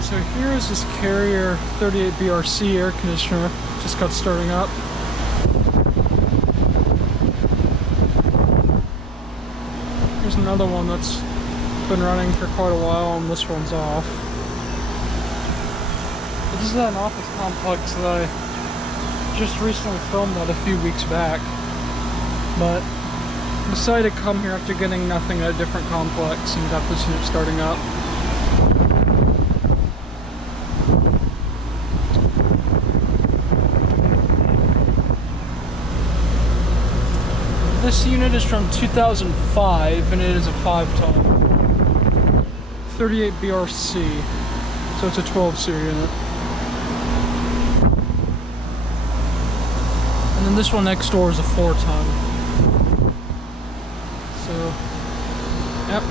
Alright, so here is this Carrier 38 BRC air conditioner. Just got starting up. Here's another one that's been running for quite a while, and this one's off. This is an office complex that I just recently filmed at a few weeks back, but decided to come here after getting nothing at a different complex and got this unit starting up. This unit is from 2005 and it is a 5-ton 38 BRC, so it's a 12-seer unit. And then this one next door is a 4-ton. So, yep.